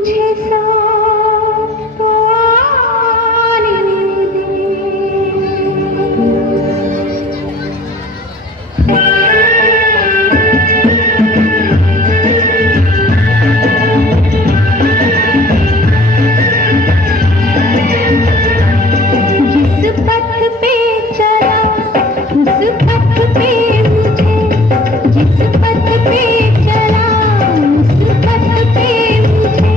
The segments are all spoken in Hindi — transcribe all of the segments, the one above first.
मुझे साथ तो आने दे। जिस पथ पे चला उस पथ पे मुझे, जिस पथ पे चला उस पथ पे मुझे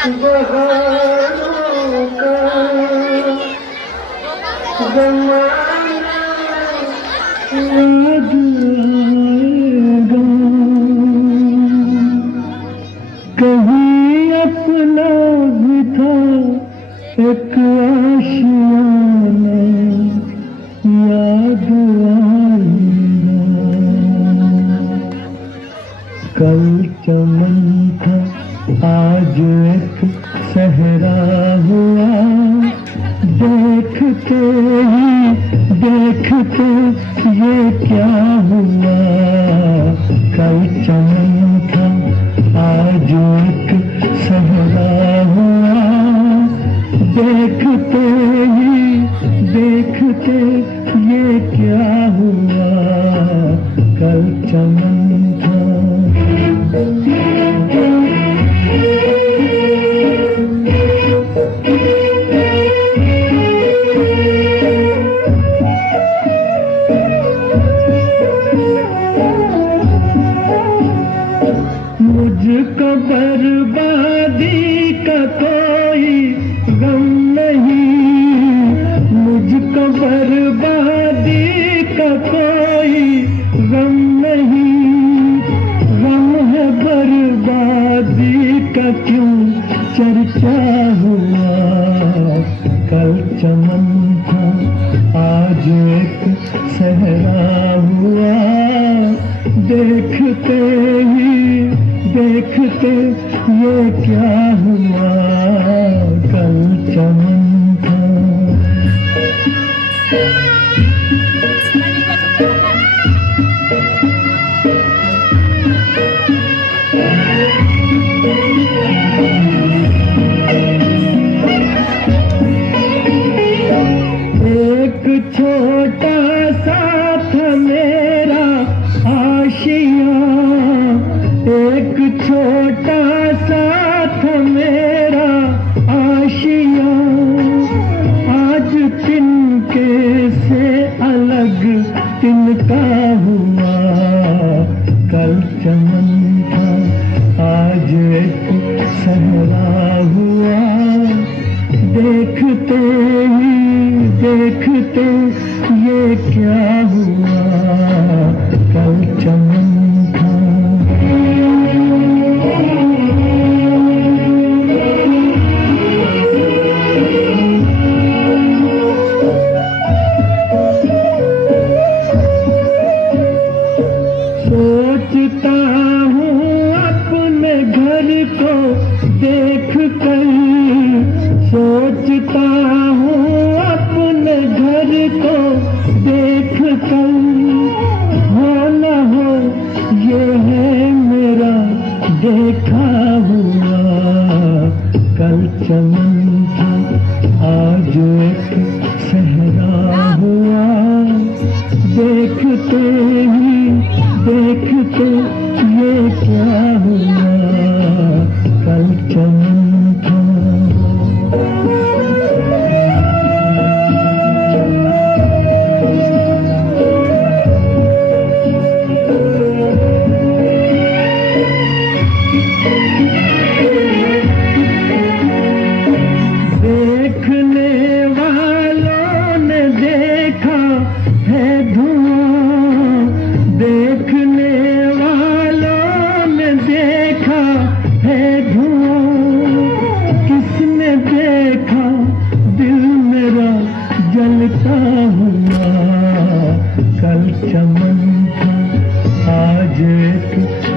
बहारों का जमाना याद आएगा, कहीं अपना भी था एक आशियाना याद आएगा। कल चमन था आज एक सहरा हुआ, देखते ही देखते ये क्या हुआ। कल चमन था आज एक सहरा हुआ, देखते ही देखते ये क्या हुआ। कल चमन था। मुझको बर्बादी का कोई गम नहीं, मुझको बर्बादी का कोई गम नहीं। गम है बर्बादी का क्यों चर्चा हुआ। कल चमन था आज एक सहरा हुआ, देखते ही देखते ये क्या हुआ। कल चमन था। एक छोटा सा था मेरा आशिया, एक छोटा सा था मेरा आशिया। आज तिनके से अलग तिनका हुआ। कल चमन था आज एक सहरा हुआ, देखते ही देखते ये क्या हुआ। कल चमन था। सोचता हूँ अपने घर को देख कर, सोचता हूँ अपने घर को देख कर। हो न हो ये है मेरा देखा हुआ। कल चमन था आज एक सहरा हुआ, देखते ही देखते ये क्या हुआ। कल चमन था। देखने वालों ने देखा है धुआं, देखने वालों ने देखा है धुआं। किसने देखा दिल मेरा जलता हुआ। कल चमन था आज एक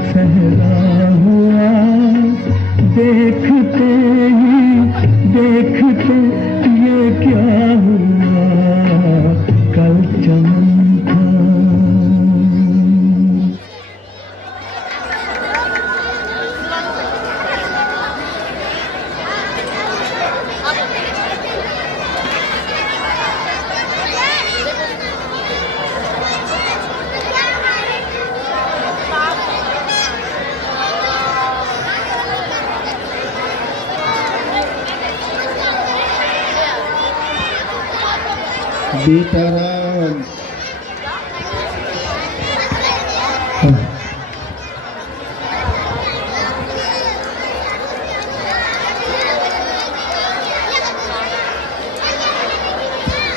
सहरा हुआ, देखते ही देखते ये क्या हुआ। कल चमन था। सीताराम।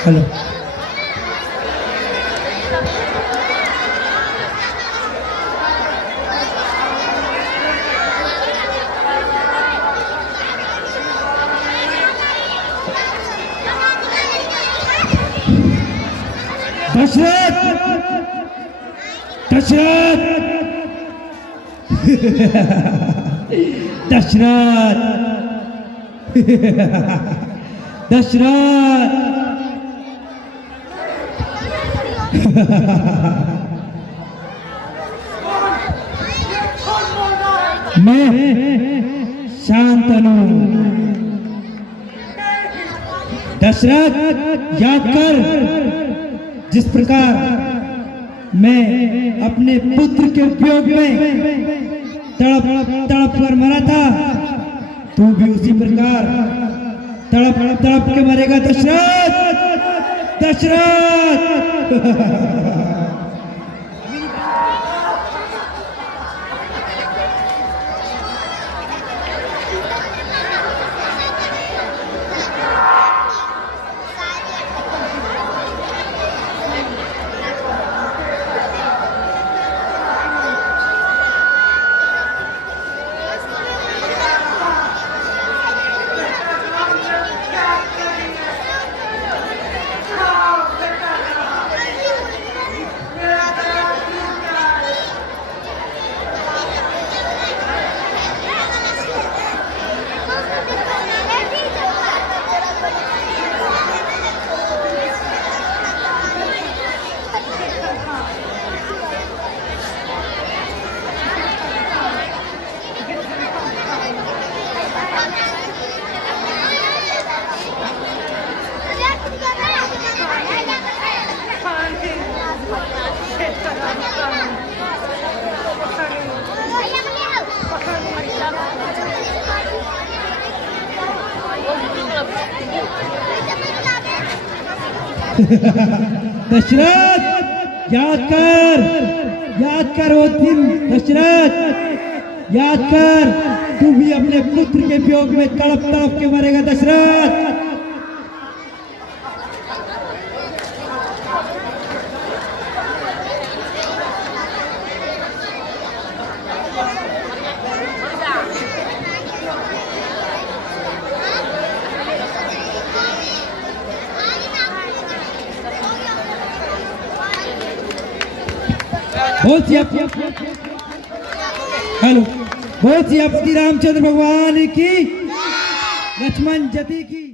हेलो दशरथ दशरथ दशरथ दशरथ मैं शांतनु दशरथ याद कर जिस प्रकार मैं अपने पुत्र के वियोग में तड़प तड़प कर मरा था तू भी उसी प्रकार तड़प तड़प के मरेगा दशरथ दशरथ दशरथ याद कर वो दिन दशरथ याद कर तू भी अपने पुत्र के वियोग में तड़प तड़प के मरेगा दशरथ हेलो बोल श्री रामचंद्र भगवान की लक्ष्मण जति की